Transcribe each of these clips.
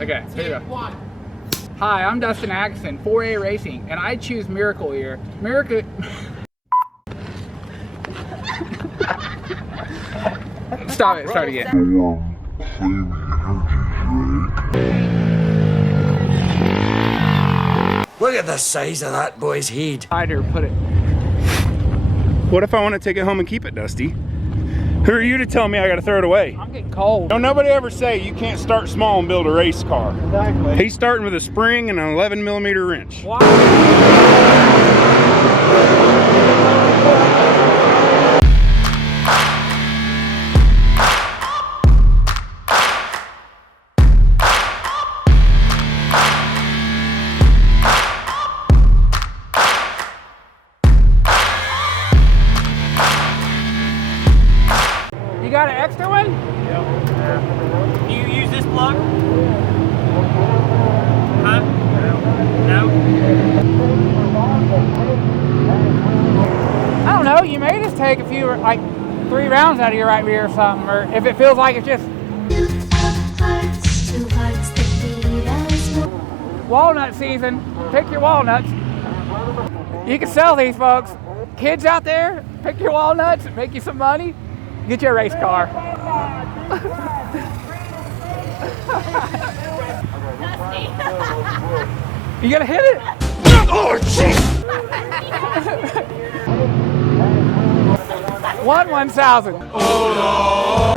Okay, here we go. Hi, I'm Dustin Atkinson, 4A Racing, and I choose Miracle here. Miracle. Stop it, start again. Look at the size of that boy's head. Tighter, put it. What if I want to take it home and keep it, Dusty? Who are you to tell me I got to throw it away? I'm getting cold. Don't nobody ever say you can't start small and build a race car. Exactly. He's starting with a spring and an 11mm wrench. Wow. You got an extra one? Yep. Do you use this plug? Huh? No? I don't know, you may just take a few, like 3 rounds out of your right rear or something, or if it feels like it's just... Walnut season, pick your walnuts. You can sell these, folks. Kids out there, pick your walnuts, make you some money, get you a race car. You gotta hit it. Oh, jeez! 1,000. Oh, no!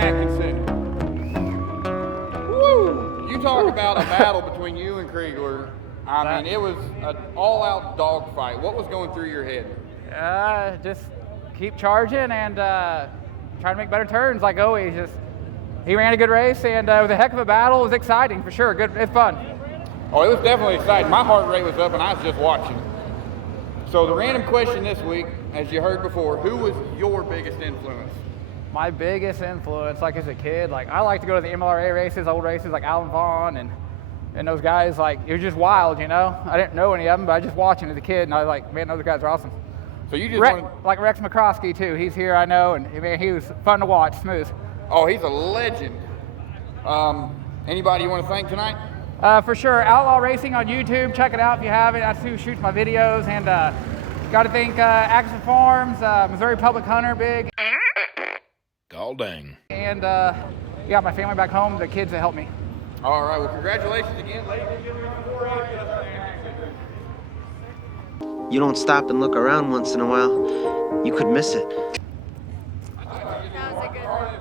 that considered. Woo! You talk about a battle between you and Kriegler. I mean, it was an all-out dogfight. What was going through your head? Just keep charging and trying to make better turns like always. He ran a good race and it was a heck of a battle. It was exciting for sure. Good, it's fun. Oh, it was definitely exciting. My heart rate was up and I was just watching. So the random question this week, as you heard before, who was your biggest influence? My biggest influence, like as a kid, like I like to go to the MLRA races, old races like Alan Vaughn and those guys. Like it was just wild, you know. I didn't know any of them, but I just watched them as a kid, and I was like, man, those guys are awesome. So you just like Rex McCroskey too. He's here, I know, and man, he was fun to watch, smooth. Oh, he's a legend. Anybody you want to thank tonight? For sure, Outlaw Racing on YouTube. Check it out if you haven't. That's who shoots my videos. And got to thank Action Farms, Missouri Public Hunter, big. All dang. And yeah, my family back home, the kids that helped me. All right, well, congratulations again, ladies and gentlemen. You don't stop and look around once in a while, you could miss it. That was a good one.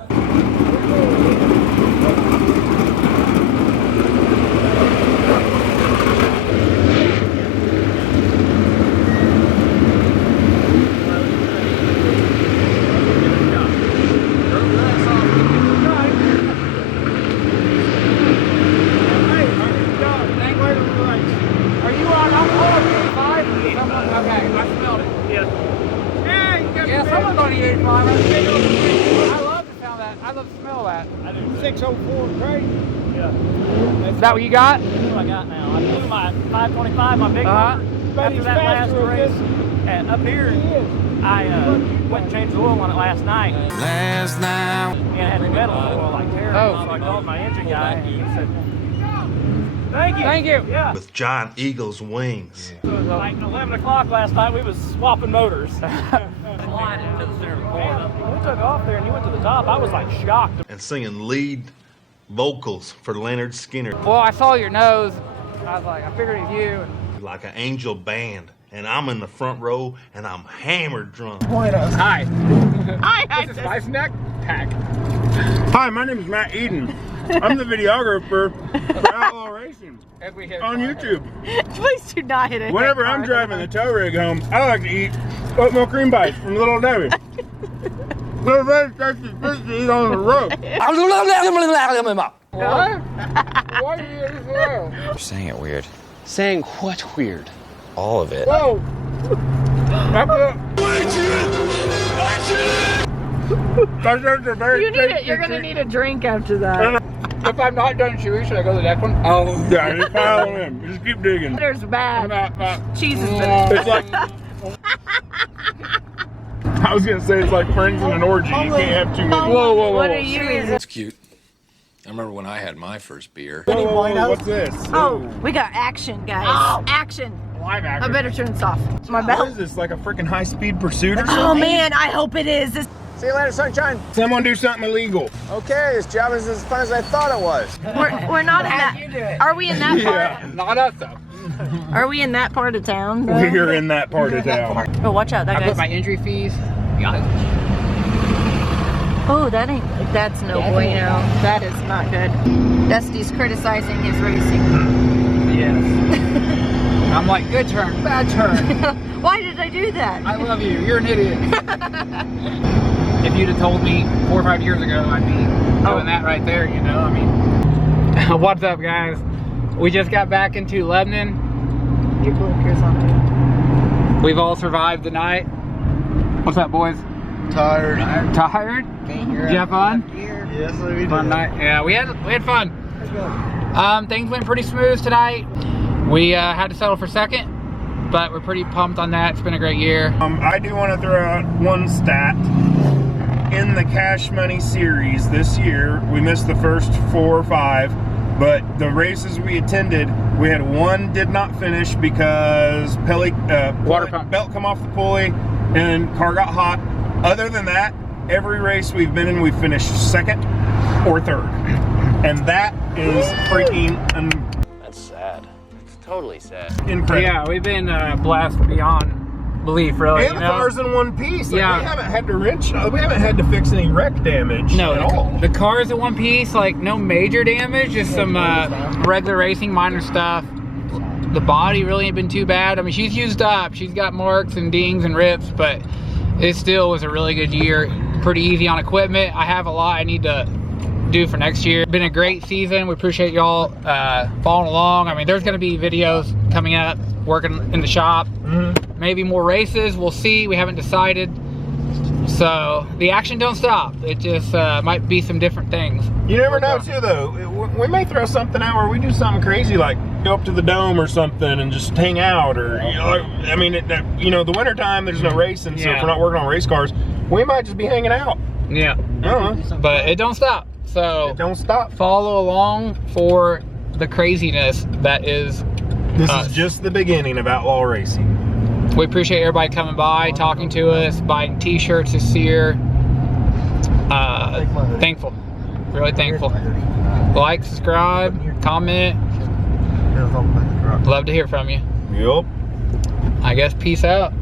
Is that what you got? That's what I got now. I blew my 525, my big one. After that last race, and up here, I went and changed the oil on it last night. And it had the metal oil like terrible. So I called my engine guy, and he said, "Thank you." Thank you. Yeah. With giant eagle's wings. So it was like 11 o'clock last night. We was swapping motors. When we took off there and he went to the top, I was like shocked. And singing lead vocals for Leonard Skinner. Well, I saw your nose. I was like, I figured it was you. Like an angel band. And I'm in the front row and I'm hammered drunk. Hi. Hi. This is my snack pack. Hi, my name is Matt Eden. I'm the videographer for Outlaw Racing on YouTube. Please do not hit it. Whenever I'm driving the tow rig home, I like to eat oatmeal cream pies from Little Debbie. They're very tasty fish to eat on the road. What? Why are you this low? You're saying it weird. Saying what weird? All of it. Whoa. You need it. You're gonna need a drink after that. If I'm not done chewing, should I go to the next one? Oh, yeah, just pile them in. Just keep digging. There's bad. Cheese is It's like, I was gonna say it's like friends in an orgy. You can't have too many. Whoa, whoa, whoa. What are you eating? It's cute. I remember when I had my first beer. Whoa, whoa, whoa, what's this? Oh, we got action, guys. Oh. Action. Live I action. better turn this off. My What bell. is this, like a freaking high-speed pursuit or Oh something? man, I hope it is. This See you later, sunshine. Someone do something illegal. Okay, this job is as fun as I thought it was. we're not in that. Are we in that part? Not us though. Are we in that part of town? though? We're in that part of town. Oh, watch out, that I put guy's. my entry fees. Yeah. Oh, that's no bueno. That is not good. Dusty's criticizing his racing. Yes. I'm like, good turn, bad turn. Why did I do that? I love you. You're an idiot. If you'd have told me 4 or 5 years ago, I'd be doing that right there, you know? I mean, what's up, guys? We just got back into Lebanon. Your blinker's on. We've all survived the night. What's up, boys? Tired. Tired? Did you have fun? Yes, we did. Fun night. Yeah, we had fun. Things went pretty smooth tonight. We had to settle for second, but we're pretty pumped on that. It's been a great year. I do want to throw out one stat. In the Cash Money Series this year, we missed the first 4 or 5, but the races we attended, we had one did not finish because Water pump belt come off the pulley and car got hot. Other than that, every race we've been in, we finished second or third. And that is freaking That's sad. It's totally sad. incredible. Yeah, we've been blessed beyond belief, really. And the car's in one piece. Like, Yeah. we haven't had to wrench. We haven't had to fix any wreck damage No, at all. the car's in one piece, like no major damage, just some regular racing, minor stuff. The body really ain't been too bad. I mean, she's used up. She's got marks and dings and rips, but it still was a really good year. Pretty easy on equipment. I have a lot I need to do for next year. Been a great season. We appreciate y'all following along. I mean, there's going to be videos coming up, working in the shop. Maybe more races. We'll see. We haven't decided. So the action don't stop. It just might be some different things. You never know too, though. We may throw something out where we do something crazy, like go up to the dome or something and just hang out, or you know, I mean, you know, the winter time there's no racing, so if we're not working on race cars, we might just be hanging out. Yeah. But it don't stop. So it don't stop. Follow along for the craziness that is. This is just the beginning of Outlaw Racing. We appreciate everybody coming by, talking to us, buying t-shirts this year. Thankful. Really thankful. Like, subscribe, comment. Love to hear from you. Yep. I guess peace out.